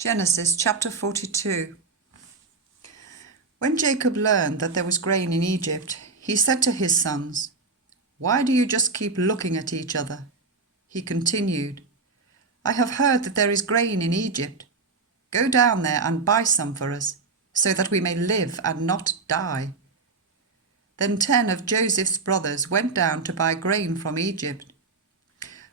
Genesis chapter 42. When Jacob learned that there was grain in Egypt, he said to his sons, "Why do you just keep looking at each other?" He continued, "I have heard that there is grain in Egypt. Go down there and buy some for us, so that we may live and not die." Then 10 of Joseph's brothers went down to buy grain from Egypt.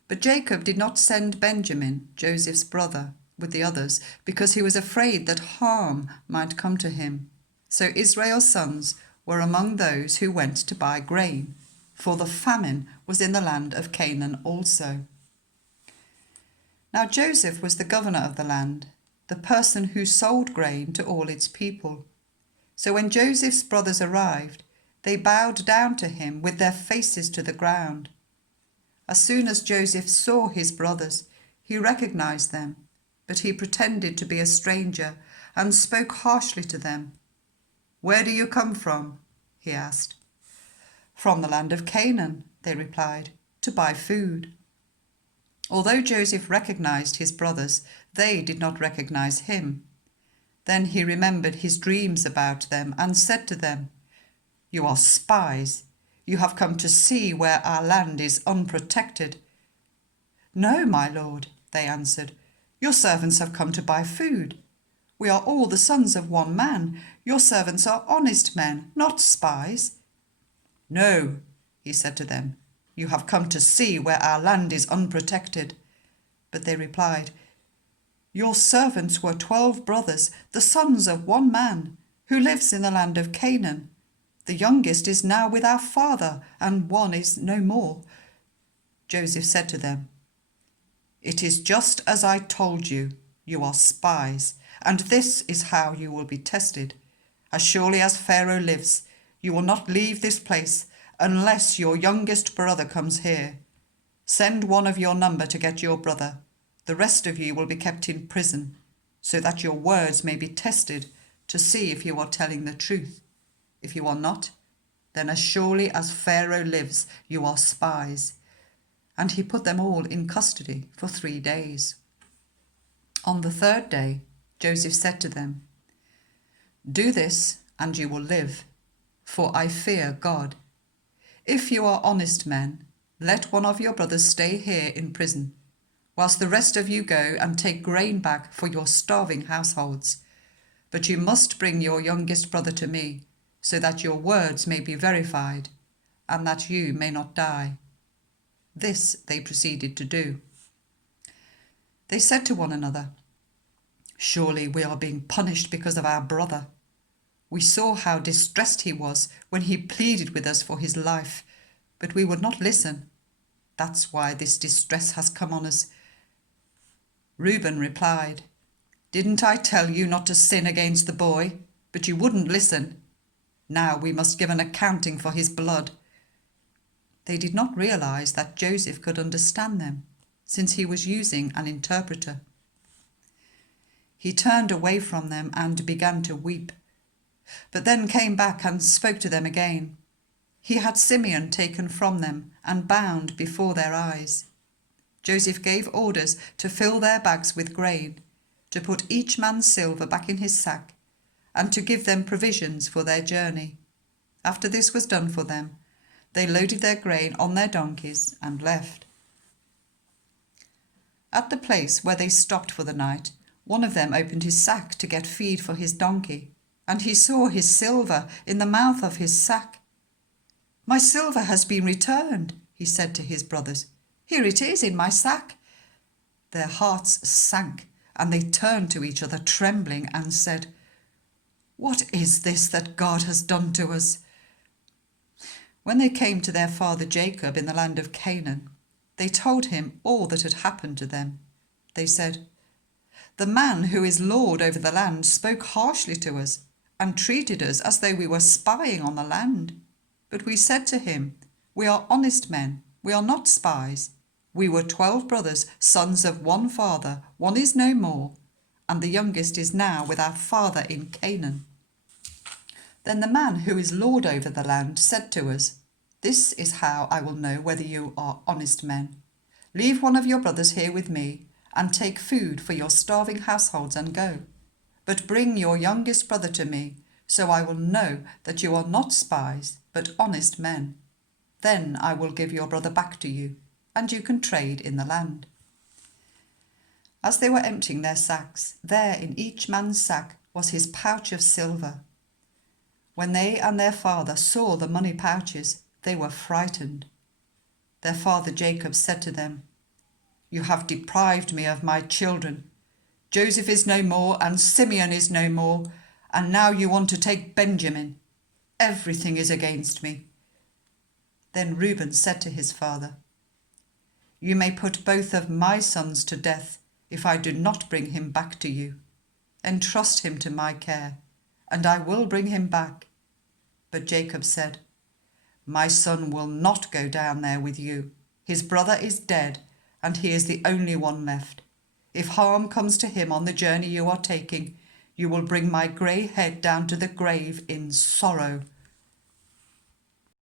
But Jacob did not send Benjamin, Joseph's brother, with the others, because he was afraid that harm might come to him. So Israel's sons were among those who went to buy grain, for the famine was in the land of Canaan also. Now Joseph was the governor of the land, the person who sold grain to all its people. So when Joseph's brothers arrived, they bowed down to him with their faces to the ground. As soon as Joseph saw his brothers, he recognized them, but he pretended to be a stranger and spoke harshly to them. "Where do you come from?" he asked. "From the land of Canaan," they replied, "to buy food." Although Joseph recognized his brothers, they did not recognize him. Then he remembered his dreams about them and said to them, "You are spies. You have come to see where our land is unprotected." "No, my lord," they answered. "Your servants have come to buy food. We are all the sons of one man. Your servants are honest men, not spies." "No," he said to them, "you have come to see where our land is unprotected." But they replied, "Your servants were 12 brothers, the sons of one man, who lives in the land of Canaan. The youngest is now with our father, and one is no more." Joseph said to them, "It is just as I told you. You are spies, and this is how you will be tested. As surely as Pharaoh lives, you will not leave this place unless your youngest brother comes here. Send one of your number to get your brother. The rest of you will be kept in prison, so that your words may be tested to see if you are telling the truth. If you are not, then as surely as Pharaoh lives, you are spies." And he put them all in custody for 3 days. On the 3rd day, Joseph said to them, "Do this, and you will live, for I fear God. If you are honest men, let one of your brothers stay here in prison, whilst the rest of you go and take grain back for your starving households. But you must bring your youngest brother to me, so that your words may be verified, and that you may not die." This they proceeded to do. They said to one another, "Surely we are being punished because of our brother. We saw how distressed he was when he pleaded with us for his life, but we would not listen. That's why this distress has come on us." Reuben replied, "Didn't I tell you not to sin against the boy? But you wouldn't listen. Now we must give an accounting for his blood." They did not realize that Joseph could understand them, since he was using an interpreter. He turned away from them and began to weep, but then came back and spoke to them again. He had Simeon taken from them and bound before their eyes. Joseph gave orders to fill their bags with grain, to put each man's silver back in his sack, and to give them provisions for their journey. After this was done for them, they loaded their grain on their donkeys and left. At the place where they stopped for the night, one of them opened his sack to get feed for his donkey, and he saw his silver in the mouth of his sack. "My silver has been returned," he said to his brothers. "Here it is in my sack." Their hearts sank, and they turned to each other trembling and said, "What is this that God has done to us?" When they came to their father Jacob in the land of Canaan, they told him all that had happened to them. They said, "The man who is lord over the land spoke harshly to us and treated us as though we were spying on the land. But we said to him, 'We are honest men, we are not spies. We were 12 brothers, sons of one father, one is no more, and the youngest is now with our father in Canaan.' Then the man who is lord over the land said to us, 'This is how I will know whether you are honest men. Leave one of your brothers here with me, and take food for your starving households and go. But bring your youngest brother to me, so I will know that you are not spies, but honest men. Then I will give your brother back to you, and you can trade in the land." As they were emptying their sacks, there in each man's sack was his pouch of silver. When they and their father saw the money pouches, they were frightened. Their father Jacob said to them, "You have deprived me of my children. Joseph is no more, and Simeon is no more, and now you want to take Benjamin. Everything is against me." Then Reuben said to his father, "You may put both of my sons to death if I do not bring him back to you. Entrust him to my care, and I will bring him back." But Jacob said, "My son will not go down there with you. His brother is dead, and he is the only one left. If harm comes to him on the journey you are taking, you will bring my grey head down to the grave in sorrow